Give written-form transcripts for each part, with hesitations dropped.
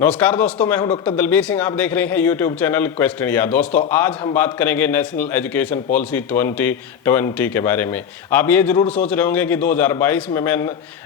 नमस्कार दोस्तों, मैं हूं डॉक्टर दलबीर सिंह। आप देख रहे हैं यूट्यूब चैनल क्वेश्चन इंडिया। दोस्तों, आज हम बात करेंगे नेशनल एजुकेशन पॉलिसी 2020 के बारे में। आप ये जरूर सोच रहे होंगे कि 2022 में मैं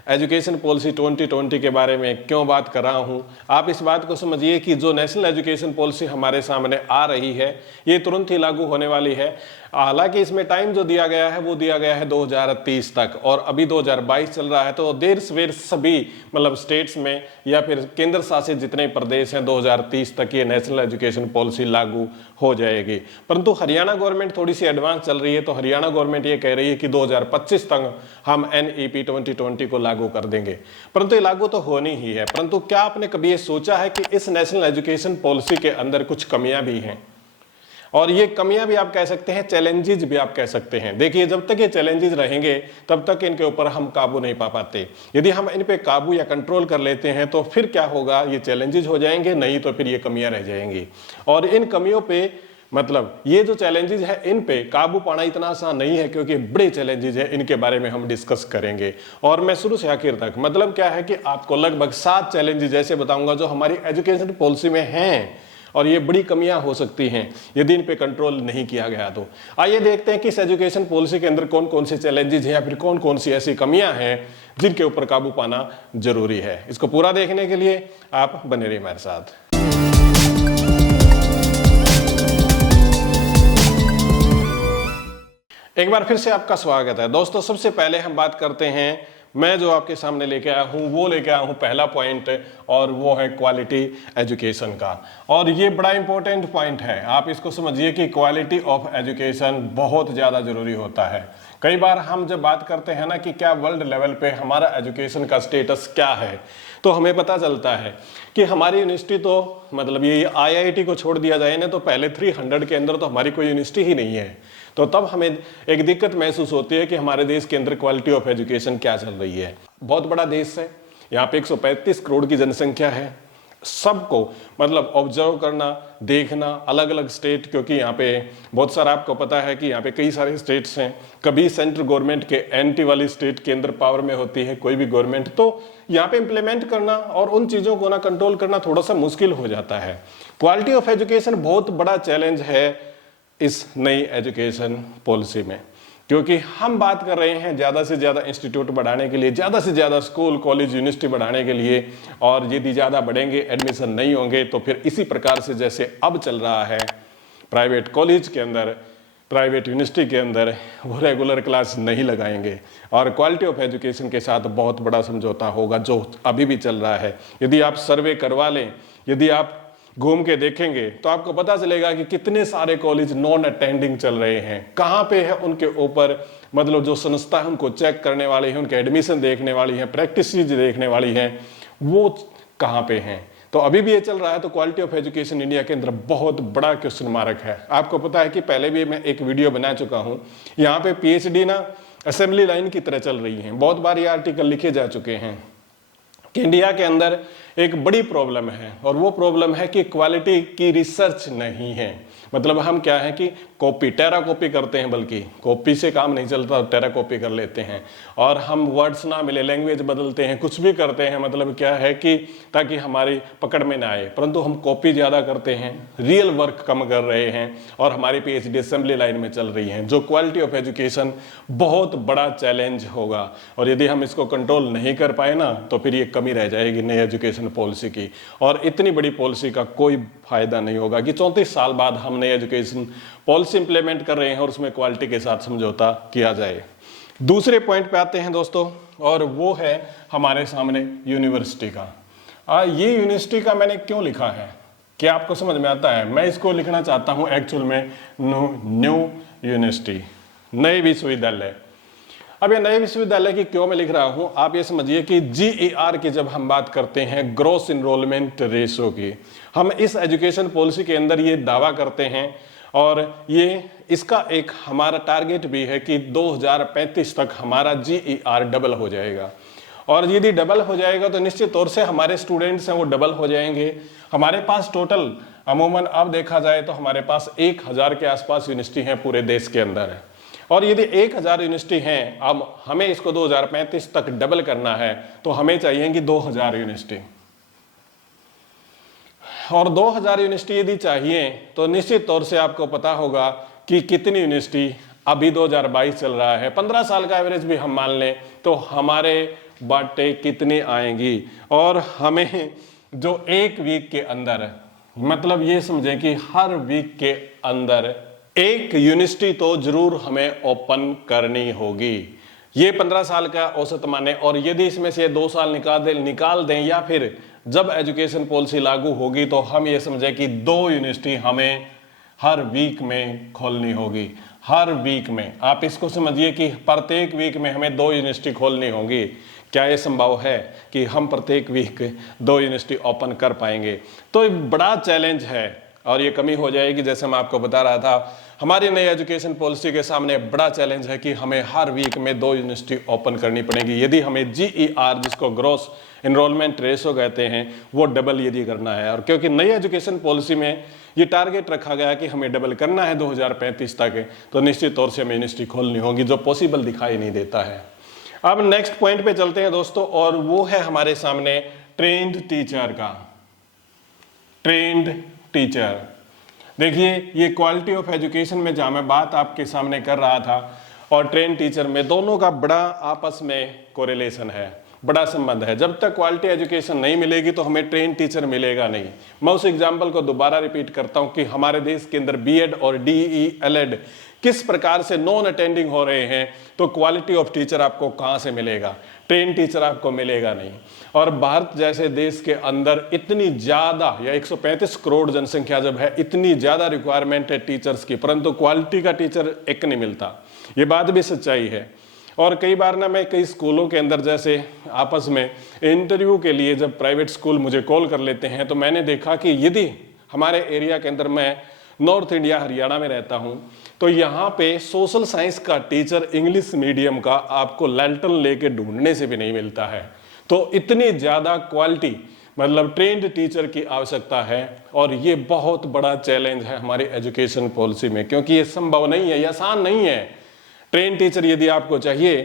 एजुकेशन पॉलिसी 2020 के बारे में क्यों बात कर रहा हूं। आप इस बात को समझिए कि जो नेशनल एजुकेशन पॉलिसी हमारे सामने आ रही है ये तुरंत ही लागू होने वाली है। हालांकि इसमें टाइम जो दिया गया है वो दिया गया है 2030 तक, और अभी 2022 चल रहा है, तो देर सवेर सभी स्टेट्स में या फिर केंद्र शासित जितने प्रदेश हैं 2030 तक ये नेशनल एजुकेशन पॉलिसी लागू हो जाएगी। परंतु हरियाणा गवर्नमेंट थोड़ी सी एडवांस चल रही है, तो हरियाणा गवर्नमेंट ये कह रही है कि 2025 तक हम NEP 2020 को लागू कर देंगे। परंतु ये लागू तो होनी ही है। परंतु क्या आपने कभी ये सोचा है कि इस नेशनल एजुकेशन पॉलिसी के अंदर कुछ कमियां भी हैं, और ये कमियां भी आप कह सकते हैं, चैलेंजेस भी आप कह सकते हैं। देखिए, जब तक ये चैलेंजेस रहेंगे तब तक इनके ऊपर हम काबू नहीं पा पाते। यदि हम इन पे काबू या कंट्रोल कर लेते हैं तो फिर क्या होगा, ये चैलेंजेस हो जाएंगे, नहीं तो फिर ये कमियां रह जाएंगी। और इन कमियों पे ये जो चैलेंजेस है इन पे काबू पाना इतना आसान नहीं है, क्योंकि बड़े चैलेंजेस है। इनके बारे में हम डिस्कस करेंगे और मैं शुरू से आखिर तक क्या है कि आपको लगभग 7 चैलेंजेस ऐसे बताऊंगा जो हमारी एजुकेशन पॉलिसी में हैं, और ये बड़ी कमियां हो सकती हैं यदि इन पे कंट्रोल नहीं किया गया तो। आइए देखते हैं कि इस एजुकेशन पॉलिसी के अंदर कौन कौन से चैलेंजेस हैं या फिर कौन कौन सी ऐसी कमियां हैं जिनके ऊपर काबू पाना जरूरी है। इसको पूरा देखने के लिए आप बने रहिए हमारे साथ। एक बार फिर से आपका स्वागत है। दोस्तों, सबसे पहले हम बात करते हैं, मैं जो आपके सामने लेके आया हूँ वो लेके आया हूँ पहला पॉइंट, और वो है क्वालिटी एजुकेशन का। और ये बड़ा इंपॉर्टेंट पॉइंट है, आप इसको समझिए कि क्वालिटी ऑफ एजुकेशन बहुत ज़्यादा जरूरी होता है। कई बार हम जब बात करते हैं ना कि क्या वर्ल्ड लेवल पे हमारा एजुकेशन का स्टेटस क्या है, तो हमें पता चलता है कि हमारी यूनिवर्सिटी तो ये IIT को छोड़ दिया जाए ना, तो पहले 300 के अंदर तो हमारी कोई यूनिवर्सिटी ही नहीं है। तो तब हमें एक दिक्कत महसूस होती है कि हमारे देश के अंदर क्वालिटी ऑफ एजुकेशन क्या चल रही है। बहुत बड़ा देश है, यहाँ पे 135 करोड़ की जनसंख्या है। सबको ऑब्जर्व करना, देखना, अलग अलग स्टेट, क्योंकि यहाँ पे बहुत सारा आपको पता है कि यहाँ पे कई सारे स्टेट्स हैं। कभी सेंट्रल गवर्नमेंट के एंटी वाली स्टेट के अंदर पावर में होती है कोई भी गवर्नमेंट, तो यहाँ पे इम्प्लीमेंट करना और उन चीज़ों को ना कंट्रोल करना थोड़ा सा मुश्किल हो जाता है। क्वालिटी ऑफ एजुकेशन बहुत बड़ा चैलेंज है इस नई एजुकेशन पॉलिसी में, क्योंकि हम बात कर रहे हैं ज़्यादा से ज़्यादा इंस्टीट्यूट बढ़ाने के लिए, ज़्यादा से ज़्यादा स्कूल, कॉलेज, यूनिवर्सिटी बढ़ाने के लिए। और यदि ज़्यादा बढ़ेंगे, एडमिशन नहीं होंगे, तो फिर इसी प्रकार से जैसे अब चल रहा है प्राइवेट कॉलेज के अंदर, प्राइवेट यूनिवर्सिटी के अंदर, वो रेगुलर क्लास नहीं लगाएंगे और क्वालिटी ऑफ एजुकेशन के साथ बहुत बड़ा समझौता होगा, जो अभी भी चल रहा है। यदि आप सर्वे करवा लें, यदि आप घूम के देखेंगे, तो आपको पता चलेगा कि कितने सारे कॉलेज नॉन अटेंडिंग चल रहे हैं। कहाँ पे है उनके ऊपर जो संस्था है उनको चेक करने वाली है, उनके एडमिशन देखने वाली है, प्रैक्टिस देखने वाली है, वो कहाँ पे हैं। तो अभी भी ये चल रहा है। तो क्वालिटी ऑफ एजुकेशन इंडिया के अंदर बहुत बड़ा क्वेश्चन मार्क है। आपको पता है कि पहले भी मैं एक वीडियो बना चुका हूँ। यहाँ पे PhD ना असेंबली लाइन की तरह चल रही है। बहुत बार ये आर्टिकल लिखे जा चुके हैं कि इंडिया के अंदर एक बड़ी प्रॉब्लम है, और वो प्रॉब्लम है कि क्वालिटी की रिसर्च नहीं है। हम क्या है कि टेरा कॉपी करते हैं, बल्कि कॉपी से काम नहीं चलता, टेरा कॉपी कर लेते हैं, और हम वर्ड्स ना मिले, लैंग्वेज बदलते हैं, कुछ भी करते हैं। क्या है कि ताकि हमारी पकड़ में ना आए, परंतु हम कॉपी ज़्यादा करते हैं, रियल वर्क कम कर रहे हैं, और हमारी PhD असेंबली लाइन में चल रही हैं, जो क्वालिटी ऑफ एजुकेशन बहुत बड़ा चैलेंज होगा। और यदि हम इसको कंट्रोल नहीं कर पाए ना, तो फिर ये कमी रह जाएगी नई एजुकेशन पॉलिसी की, और इतनी बड़ी पॉलिसी का कोई फायदा नहीं होगा कि 34 साल बाद हम नई एजुकेशन पॉलिसी इंप्लीमेंट कर रहे हैं और उसमें क्वालिटी के साथ समझौता किया जाए। दूसरे पॉइंट पे आते हैं दोस्तों, और वो है हमारे सामने यूनिवर्सिटी का। ये यूनिवर्सिटी का मैंने क्यों लिखा है, क्या आपको समझ में आता है? मैं इसको लिखना चाहता हूँ एक्चुअल में न्यू यूनिवर्सिटी, नए विश्वविद्यालय। अब ये नए विश्वविद्यालय की क्यों मैं लिख रहा हूं, आप ये समझिए कि GER की जब हम बात करते हैं, ग्रॉस इनरोलमेंट रेशो की, हम इस एजुकेशन पॉलिसी के अंदर ये दावा करते हैं, और ये इसका एक हमारा टारगेट भी है कि 2035 तक हमारा GER डबल हो जाएगा। और यदि डबल हो जाएगा तो निश्चित तौर से हमारे स्टूडेंट्स हैं वो डबल हो जाएंगे। हमारे पास टोटल अमूमन अब देखा जाए तो हमारे पास 1000 के आसपास यूनिवर्सिटी हैं पूरे देश के अंदर है। और यदि 1000 यूनिवर्सिटी हैं, अब हमें इसको 2035 तक डबल करना है, तो हमें चाहिए 2000 यूनिवर्सिटी। और 2000 यूनिवर्सिटी यदि चाहिए तो निश्चित तौर से आपको पता होगा कि कितनी यूनिवर्सिटी अभी 2022 चल रहा है, 15 साल का एवरेज भी हम मान लें तो हमारे बाटे कितनी आएंगी। और हमें जो एक वीक के अंदर, मतलब ये समझें कि हर वीक के अंदर एक यूनिवर्सिटी तो जरूर हमें ओपन करनी होगी। ये 15 साल का औसत माने, और यदि इसमें से 2 साल निकाल दें या फिर जब एजुकेशन पॉलिसी लागू होगी तो हम ये समझें कि 2 यूनिवर्सिटी हमें हर वीक में खोलनी होगी। हर वीक में आप इसको समझिए कि प्रत्येक वीक में हमें 2 यूनिवर्सिटी खोलनी होगी। क्या ये संभव है कि हम प्रत्येक वीक 2 यूनिवर्सिटी ओपन कर पाएंगे? तो ये बड़ा चैलेंज है और ये कमी हो जाएगी। जैसे मैं आपको बता रहा था, हमारी नई एजुकेशन पॉलिसी के सामने बड़ा चैलेंज है कि हमें हर वीक में 2 यूनिवर्सिटी ओपन करनी पड़ेगी यदि हमें GER, जिसको ग्रॉस एनरोलमेंट रेशो कहते हैं, वो डबल यदि करना है। और क्योंकि नई एजुकेशन पॉलिसी में ये टारगेट रखा गया कि हमें डबल करना है 2035 तक, तो निश्चित तौर से हमें यूनिवर्सिटी खोलनी होगी, जो पॉसिबल दिखाई नहीं देता है। अब नेक्स्ट पॉइंट पे चलते हैं दोस्तों, और वो है हमारे सामने ट्रेंड टीचर का। ट्रेंड टीचर, देखिए ये क्वालिटी ऑफ एजुकेशन में जहां मैं बात आपके सामने कर रहा था और ट्रेंड टीचर में, दोनों का बड़ा आपस में कोरिलेशन है, बड़ा संबंध है। जब तक क्वालिटी एजुकेशन नहीं मिलेगी तो हमें ट्रेन टीचर मिलेगा नहीं। मैं उस एग्जाम्पल को दोबारा रिपीट करता हूं कि हमारे देश के अंदर BEd और DELED किस प्रकार से नॉन अटेंडिंग हो रहे हैं, तो क्वालिटी ऑफ टीचर आपको कहां से मिलेगा? ट्रेन टीचर आपको मिलेगा नहीं। और भारत जैसे देश के अंदर इतनी ज्यादा, या 135 करोड़ जनसंख्या जब है, इतनी ज्यादा रिक्वायरमेंट है टीचर्स की, परंतु क्वालिटी का टीचर एक नहीं मिलता। ये बात भी सच्चाई है। और कई बार ना मैं कई स्कूलों के अंदर जैसे आपस में इंटरव्यू के लिए जब प्राइवेट स्कूल मुझे कॉल कर लेते हैं, तो मैंने देखा कि यदि हमारे एरिया के अंदर, मैं नॉर्थ इंडिया हरियाणा में रहता हूं, तो यहाँ पे सोशल साइंस का टीचर इंग्लिश मीडियम का आपको लैल्टन लेके ढूंढने से भी नहीं मिलता है। तो इतनी ज़्यादा क्वालिटी, मतलब ट्रेंड टीचर की आवश्यकता है। और ये बहुत बड़ा चैलेंज है हमारी एजुकेशन पॉलिसी में, क्योंकि ये संभव नहीं है, ये आसान नहीं है। ट्रेन टीचर यदि आपको चाहिए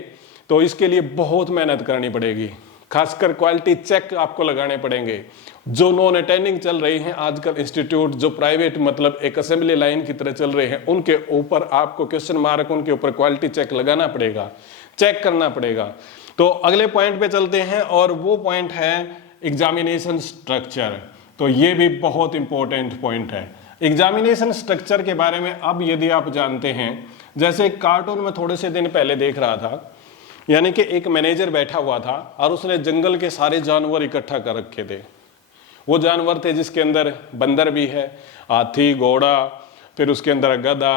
तो इसके लिए बहुत मेहनत करनी पड़ेगी, खासकर क्वालिटी चेक आपको लगाने पड़ेंगे। जो नॉन अटेंडिंग चल रही हैं आजकल इंस्टीट्यूट, जो प्राइवेट मतलब एक असेंबली लाइन की तरह चल रहे हैं, उनके ऊपर आपको क्वेश्चन मार्क, उनके ऊपर क्वालिटी चेक लगाना पड़ेगा, चेक करना पड़ेगा। तो अगले पॉइंट पे चलते हैं, और वो पॉइंट है एग्जामिनेशन स्ट्रक्चर। तो ये भी बहुत इंपॉर्टेंट पॉइंट है। एग्जामिनेशन स्ट्रक्चर के बारे में अब यदि आप जानते हैं, जैसे एक कार्टून में थोड़े से दिन पहले देख रहा था, यानी कि एक मैनेजर बैठा हुआ था और उसने जंगल के सारे जानवर इकट्ठा कर रखे थे। वो जानवर थे जिसके अंदर बंदर भी है, हाथी, घोड़ा, फिर उसके अंदर गधा,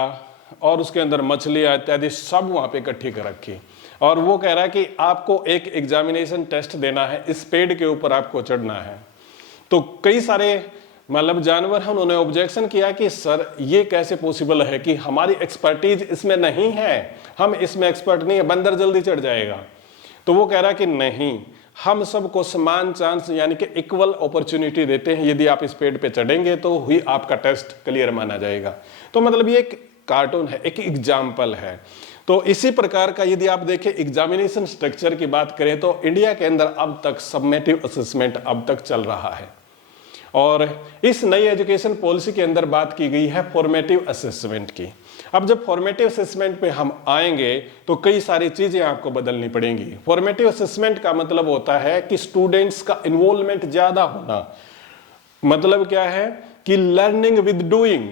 और उसके अंदर मछलियाँ इत्यादि सब वहाँ पे इकट्ठी कर रखी। और वो कह रहा है कि आपको एक एग्जामिनेशन टेस्ट देना है, इस पेड़ के ऊपर आपको चढ़ना है। तो कई सारे मतलब जानवर हैं, उन्होंने ऑब्जेक्शन किया कि सर ये कैसे पॉसिबल है कि हमारी एक्सपर्टीज इसमें नहीं है, हम इसमें एक्सपर्ट नहीं है, बंदर जल्दी चढ़ जाएगा। तो वो कह रहा है कि नहीं, हम सबको समान चांस यानी कि इक्वल अपॉर्चुनिटी देते हैं, यदि आप इस पेड़ पे चढ़ेंगे तो ही आपका टेस्ट क्लियर माना जाएगा। तो मतलब ये एक कार्टून है, एक एग्जाम्पल है। तो इसी प्रकार का यदि आप देखें एग्जामिनेशन स्ट्रक्चर की बात करें तो इंडिया के अंदर अब तक सबमेटिव असेसमेंट अब तक चल रहा है, और इस नई एजुकेशन पॉलिसी के अंदर बात की गई है फॉर्मेटिव असेसमेंट की। अब जब फॉर्मेटिव असेसमेंट पे हम आएंगे तो कई सारी चीजें आपको बदलनी पड़ेंगी। फॉर्मेटिव असेसमेंट का मतलब होता है कि स्टूडेंट्स का इन्वॉल्वमेंट ज्यादा होना। मतलब क्या है कि लर्निंग विद डूइंग।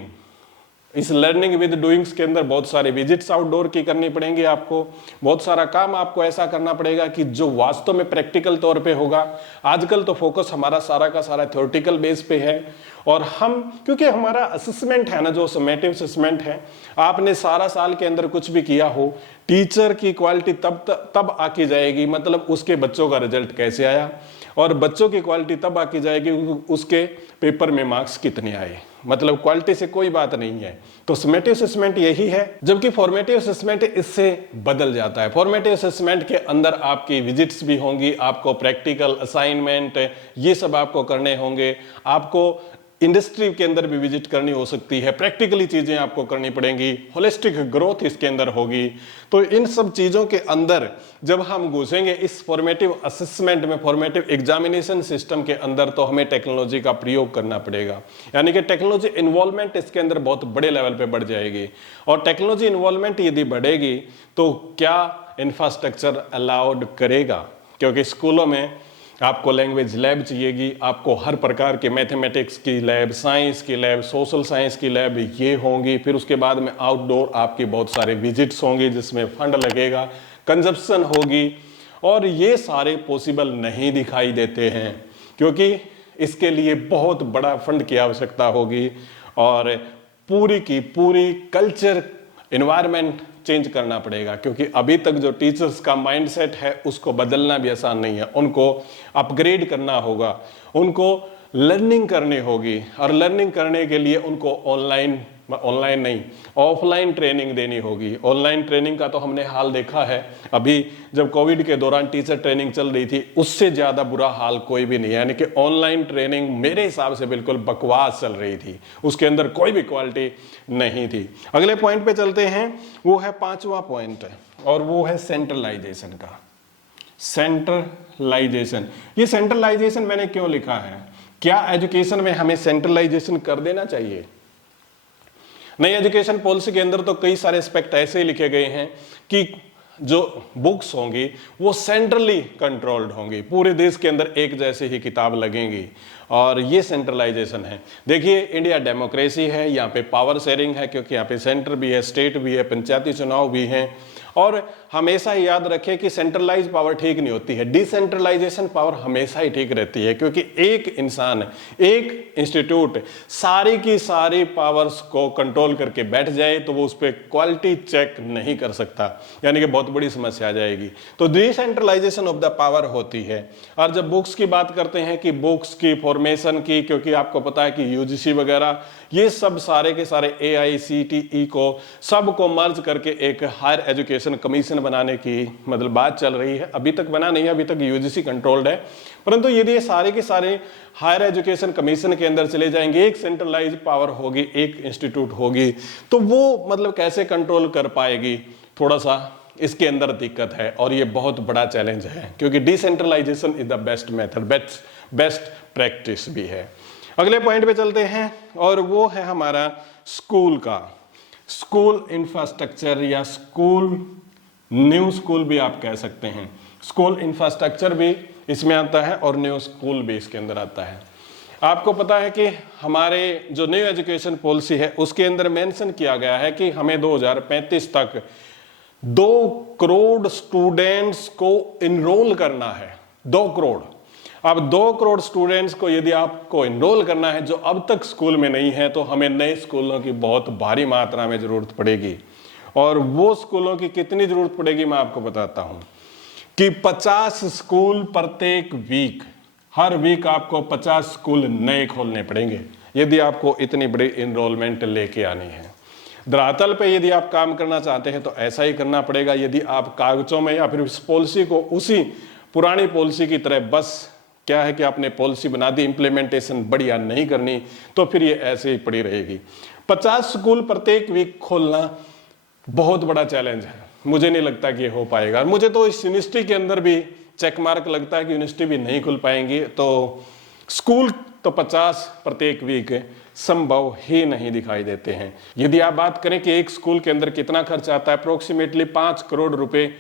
इस लर्निंग विद डूइंग्स के अंदर बहुत सारे विजिट्स आउटडोर की करनी पड़ेंगी, आपको बहुत सारा काम आपको ऐसा करना पड़ेगा कि जो वास्तव में प्रैक्टिकल तौर पे होगा। आजकल तो फोकस हमारा सारा का सारा थ्योरेटिकल बेस पे है, और हम क्योंकि हमारा असेसमेंट है ना, जो समेटिव असेसमेंट है, आपने सारा साल के अंदर कुछ भी किया हो, टीचर की क्वालिटी तब आकी जाएगी, मतलब उसके बच्चों का रिजल्ट कैसे आया, और बच्चों की क्वालिटी तब आकी जाएगी उसके पेपर में मार्क्स कितने आए। मतलब क्वालिटी से कोई बात नहीं है। तो समेटिव असेसमेंट यही है, जबकि फॉर्मेटिव असेसमेंट इससे बदल जाता है। फॉर्मेटिव असेसमेंट के अंदर आपकी विजिट्स भी होंगी, आपको प्रैक्टिकल असाइनमेंट ये सब आपको करने होंगे, आपको इंडस्ट्री के अंदर भी विजिट करनी हो सकती है, प्रैक्टिकली चीजें आपको करनी पड़ेंगी, होलिस्टिक ग्रोथ इसके अंदर होगी। तो इन सब चीजों के अंदर जब हम घुसेंगे इस फॉर्मेटिव असेसमेंट में, फॉर्मेटिव एग्जामिनेशन सिस्टम के अंदर, तो हमें टेक्नोलॉजी का प्रयोग करना पड़ेगा। यानी कि टेक्नोलॉजी इन्वॉल्वमेंट इसके अंदर बहुत बड़े लेवल पे बढ़ जाएगी। और टेक्नोलॉजी इन्वॉल्वमेंट यदि बढ़ेगी तो क्या इंफ्रास्ट्रक्चर अलाउड करेगा, क्योंकि स्कूलों में आपको लैंग्वेज लैब चाहिएगी, आपको हर प्रकार के मैथमेटिक्स की लैब, साइंस की लैब, सोशल साइंस की लैब ये होंगी। फिर उसके बाद में आउटडोर आपकी बहुत सारे विजिट्स होंगी जिसमें फंड लगेगा, कंजप्शन होगी। और ये सारे पॉसिबल नहीं दिखाई देते हैं क्योंकि इसके लिए बहुत बड़ा फंड की आवश्यकता होगी और पूरी की पूरी कल्चर एनवायरनमेंट चेंज करना पड़ेगा। क्योंकि अभी तक जो टीचर्स का माइंडसेट है उसको बदलना भी आसान नहीं है, उनको अपग्रेड करना होगा, उनको लर्निंग करनी होगी। और लर्निंग करने के लिए उनको ऑनलाइन नहीं, ऑफलाइन ट्रेनिंग देनी होगी। ऑनलाइन ट्रेनिंग का तो हमने हाल देखा है, अभी जब कोविड के दौरान टीचर ट्रेनिंग चल रही थी उससे ज़्यादा बुरा हाल कोई भी नहीं है। यानी कि ऑनलाइन ट्रेनिंग मेरे हिसाब से बिल्कुल बकवास चल रही थी, उसके अंदर कोई भी क्वालिटी नहीं थी। अगले पॉइंट पे चलते हैं, वो है 5वां पॉइंट और वो है सेंट्रलाइजेशन का। सेंट्रलाइजेशन, ये सेंट्रलाइजेशन मैंने क्यों लिखा है? क्या एजुकेशन में हमें सेंट्रलाइजेशन कर देना चाहिए? नई एजुकेशन पॉलिसी के अंदर तो कई सारे एस्पेक्ट ऐसे ही लिखे गए हैं कि जो बुक्स होंगी वो सेंट्रली कंट्रोल्ड होंगी, पूरे देश के अंदर एक जैसे ही किताब लगेंगी और ये सेंट्रलाइजेशन है। देखिए इंडिया डेमोक्रेसी है, यहाँ पे पावर शेयरिंग है क्योंकि यहाँ पे सेंटर भी है, स्टेट भी है, पंचायती चुनाव भी हैं। और हमेशा याद रखें कि सेंट्रलाइज पावर ठीक नहीं होती है, डिसेंट्रलाइजेशन पावर हमेशा ही ठीक रहती है। क्योंकि एक इंसान, एक इंस्टीट्यूट सारी की सारी पावर्स को कंट्रोल करके बैठ जाए तो वो उस पर क्वालिटी चेक नहीं कर सकता, यानी कि बहुत बड़ी समस्या आ जाएगी। तो डिसेंट्रलाइजेशन ऑफ द पावर होती है। और जब बुक्स की बात करते हैं कि बुक्स की फॉर्मेशन की, क्योंकि आपको पता है कि यूजीसी वगैरह ये सब सारे के सारे AICTE को सबको मर्ज करके एक हायर एजुकेशन कमीशन बनाने की मतलब बात चल रही है। अभी तक बना नहीं है, अभी तक यूजीसी कंट्रोल्ड है, परंतु यदि ये सारे के सारे हायर एजुकेशन कमीशन के अंदर चले जाएंगे, एक सेंट्रलाइज पावर होगी, एक इंस्टीट्यूट होगी, तो वो मतलब कैसे कंट्रोल कर पाएगी? थोड़ा सा इसके अंदर दिक्कत है और ये बहुत बड़ा चैलेंज है क्योंकि decentralisation is the best method, best practice भी है। अगले पॉइंट पे चलते हैं और वो है हमारा स्कूल का, स्कूल इंफ्रास्ट्रक्चर या स्कूल, न्यू स्कूल भी आप कह सकते हैं। स्कूल इंफ्रास्ट्रक्चर भी इसमें आता है और न्यू स्कूल भी इसके अंदर आता है। आपको पता है कि हमारे जो न्यू एजुकेशन पॉलिसी है उसके अंदर मेंशन किया गया है कि हमें 2035 तक 2 करोड़ स्टूडेंट्स को इनरोल करना है। 2 करोड़। अब 2 करोड़ स्टूडेंट्स को यदि आपको इनरोल करना है जो अब तक स्कूल में नहीं है, तो हमें नए स्कूलों की बहुत भारी मात्रा में जरूरत पड़ेगी। और वो स्कूलों की कितनी जरूरत पड़ेगी मैं आपको बताता हूं कि 50 स्कूल प्रत्येक वीक, हर वीक आपको 50 स्कूल नए खोलने पड़ेंगे यदि आपको इतनी बड़ी इनरोलमेंट लेके आनी है। धरातल पे यदि आप काम करना चाहते हैं तो ऐसा ही करना पड़ेगा। यदि आप कागजों में या फिर इस पॉलिसी को उसी पुरानी पॉलिसी की तरह बस क्या है कि आपने पॉलिसी बना दी, इंप्लीमेंटेशन बढ़िया नहीं करनी, तो फिर ये ऐसे ही पड़ी रहेगी। 50 स्कूल प्रत्येक वीक खोलना बहुत बड़ा चैलेंज है, मुझे नहीं लगता कि ये हो पाएगा। मुझे तो इस यूनिवर्सिटी के अंदर भी चेक मार्क लगता है कि यूनिवर्सिटी भी नहीं खुल पाएंगी, तो स्कूल तो 50 प्रत्येक वीक संभव ही नहीं दिखाई देते हैं। यदि आप बात करें कि एक स्कूल के अंदर कितना खर्च आता है, अप्रोक्सीमेटली 5 करोड़ रुपए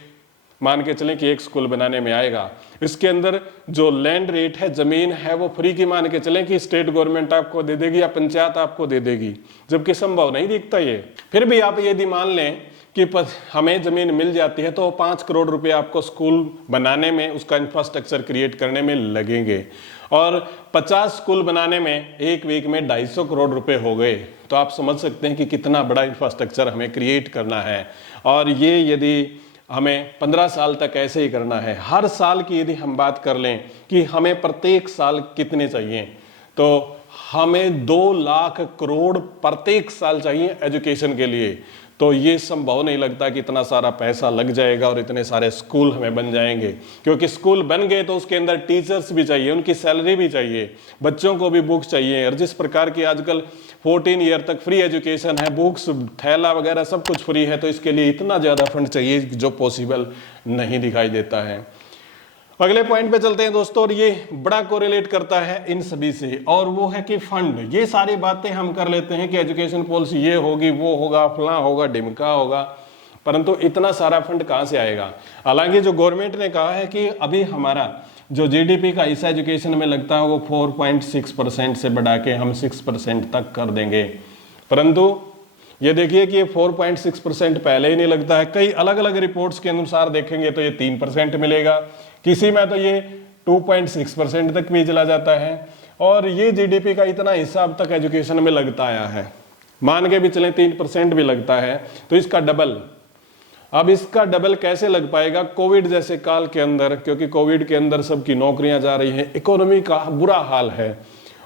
मान के चलें कि एक स्कूल बनाने में आएगा। इसके अंदर जो लैंड रेट है, जमीन है, वो फ्री की मान के चलें कि स्टेट गवर्नमेंट आपको दे देगी या पंचायत आपको दे देगी, जबकि संभव नहीं दिखता ये। फिर भी आप यदि मान लें कि हमें जमीन मिल जाती है तो 5 करोड़ रुपए आपको स्कूल बनाने में, उसका इंफ्रास्ट्रक्चर क्रिएट करने में लगेंगे। और 50 स्कूल बनाने में एक वीक में 250 करोड़ रुपए हो गए, तो आप समझ सकते हैं कि कितना बड़ा इंफ्रास्ट्रक्चर हमें क्रिएट करना है। और ये यदि हमें 15 साल तक ऐसे ही करना है, हर साल की यदि हम बात कर लें कि हमें प्रत्येक साल कितने चाहिए, तो हमें 2 लाख करोड़ प्रत्येक साल चाहिए एजुकेशन के लिए। तो ये संभव नहीं लगता कि इतना सारा पैसा लग जाएगा और इतने सारे स्कूल हमें बन जाएंगे, क्योंकि स्कूल बन गए तो उसके अंदर टीचर्स भी चाहिए, उनकी सैलरी भी चाहिए, बच्चों को भी बुक्स चाहिए। और जिस प्रकार की आजकल 14 ईयर तक फ्री एजुकेशन है, बुक्स, थैला वगैरह सब कुछ फ्री है, तो इसके लिए इतना ज़्यादा फंड चाहिए जो पॉसिबल नहीं दिखाई देता है। अगले पॉइंट पे चलते हैं दोस्तों, और ये बड़ा कोरिलेट करता है इन सभी से, और वो है कि फंड। ये सारी बातें हम कर लेते हैं कि एजुकेशन पॉलिसी ये होगी, वो होगा, फलां होगा, ढिमका होगा, परंतु इतना सारा फंड कहाँ से आएगा? हालांकि जो गवर्नमेंट ने कहा है कि अभी हमारा जो जीडीपी का हिस्सा एजुकेशन में लगता है वो 4.6% से बढ़ा के हम 6% तक कर देंगे, परंतु ये देखिए कि ये 4.6% पहले ही नहीं लगता है। कई अलग अलग रिपोर्ट्स के अनुसार देखेंगे तो ये 3% मिलेगा, किसी में तो ये 2.6% तक भी चला जाता है। और ये जीडीपी का इतना हिस्सा अब तक एजुकेशन में लगता आया है, मान के भी चले 3% भी लगता है, तो इसका डबल। अब इसका डबल कैसे लग पाएगा कोविड जैसे काल के अंदर? क्योंकि कोविड के अंदर सबकी नौकरियां जा रही हैं, इकोनॉमी का बुरा हाल है,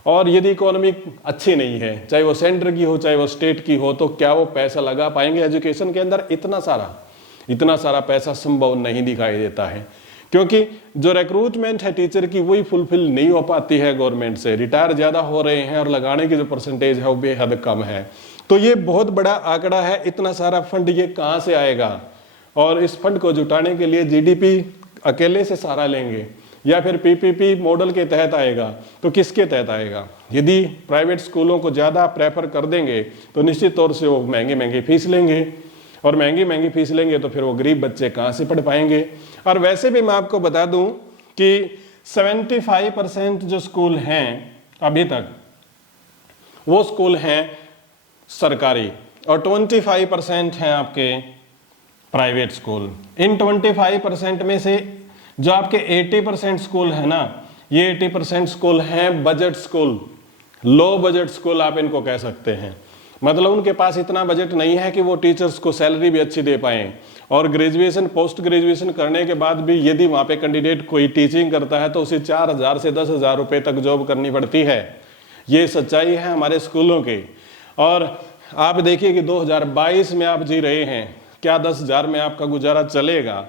और यदि इकोनॉमी अच्छी नहीं है, चाहे वो सेंटर की हो चाहे वो स्टेट की हो, तो क्या वो पैसा लगा पाएंगे एजुकेशन के अंदर? इतना सारा पैसा संभव नहीं दिखाई देता है, क्योंकि जो रिक्रूटमेंट है टीचर की वही फुलफिल नहीं हो पाती है गवर्नमेंट से। रिटायर ज़्यादा हो रहे हैं और लगाने की जो परसेंटेज है वो बेहद कम है। तो ये बहुत बड़ा आंकड़ा है, इतना सारा फंड ये कहाँ से आएगा? और इस फंड को जुटाने के लिए जीडीपी अकेले से सहारा लेंगे या फिर पीपीपी मॉडल के तहत आएगा? तो किसके तहत आएगा? यदि प्राइवेट स्कूलों को ज़्यादा प्रेफर कर देंगे तो निश्चित तौर से वो महंगी फीस लेंगे, और महंगी फीस लेंगे तो फिर वो गरीब बच्चे कहाँ से पढ़ पाएंगे? और वैसे भी मैं आपको बता दूं कि 75% जो स्कूल हैं अभी तक वो स्कूल हैं सरकारी, और 25% हैं आपके प्राइवेट स्कूल। इन 25% में से जो आपके 80% स्कूल है ना, ये 80% स्कूल हैं budget school, low budget school आप इनको कह सकते हैं। मतलब उनके पास इतना बजट नहीं है कि वो टीचर्स को सैलरी भी अच्छी दे पाएं, और ग्रेजुएशन पोस्ट ग्रेजुएशन करने के बाद भी यदि वहाँ पे कैंडिडेट कोई टीचिंग करता है तो उसे 4,000 से 10,000 रुपये तक जॉब करनी पड़ती है। ये सच्चाई है हमारे स्कूलों की। और आप देखिए कि 2022 में आप जी रहे हैं, क्या 10,000 में आपका गुजारा चलेगा?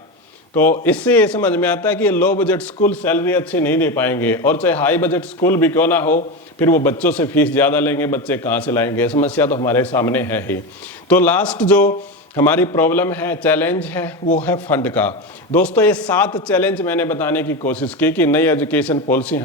तो इससे ये समझ में आता है कि ये लो बजट स्कूल सैलरी अच्छी नहीं दे पाएंगे, और चाहे हाई बजट स्कूल भी क्यों ना हो, फिर वो बच्चों से फीस ज़्यादा लेंगे, बच्चे कहाँ से लाएंगे? समस्या तो हमारे सामने है ही। तो लास्ट जो हमारी प्रॉब्लम है, चैलेंज है, वो है फंड का। दोस्तों ये 7 चैलेंज मैंने बताने की कोशिश की कि नई एजुकेशन पॉलिसी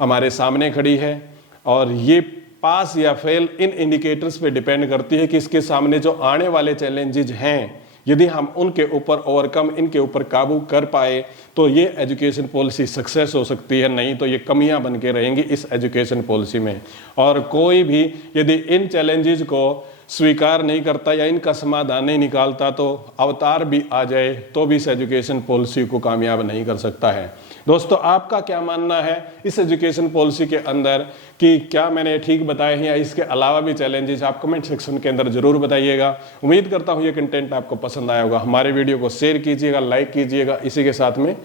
हमारे सामने खड़ी है, और ये पास या फेल इन इंडिकेटर्स पे डिपेंड करती है कि इसके सामने जो आने वाले चैलेंजेस हैं, यदि हम उनके ऊपर ओवरकम, इनके ऊपर काबू कर पाए तो ये एजुकेशन पॉलिसी सक्सेस हो सकती है, नहीं तो ये कमियां बन के रहेंगी इस एजुकेशन पॉलिसी में। और कोई भी यदि इन चैलेंजेस को स्वीकार नहीं करता या इनका समाधान नहीं निकालता तो अवतार भी आ जाए तो भी इस एजुकेशन पॉलिसी को कामयाब नहीं कर सकता है। दोस्तों आपका क्या मानना है इस एजुकेशन पॉलिसी के अंदर, कि क्या मैंने ठीक बताए हैं या इसके अलावा भी चैलेंजेस? आप कमेंट सेक्शन के अंदर जरूर बताइएगा। उम्मीद करता हूँ ये कंटेंट आपको पसंद आया होगा। हमारे वीडियो को शेयर कीजिएगा, लाइक कीजिएगा, इसी के साथ में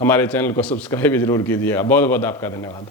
हमारे चैनल को सब्सक्राइब भी जरूर कीजिएगा। बहुत बहुत आपका धन्यवाद।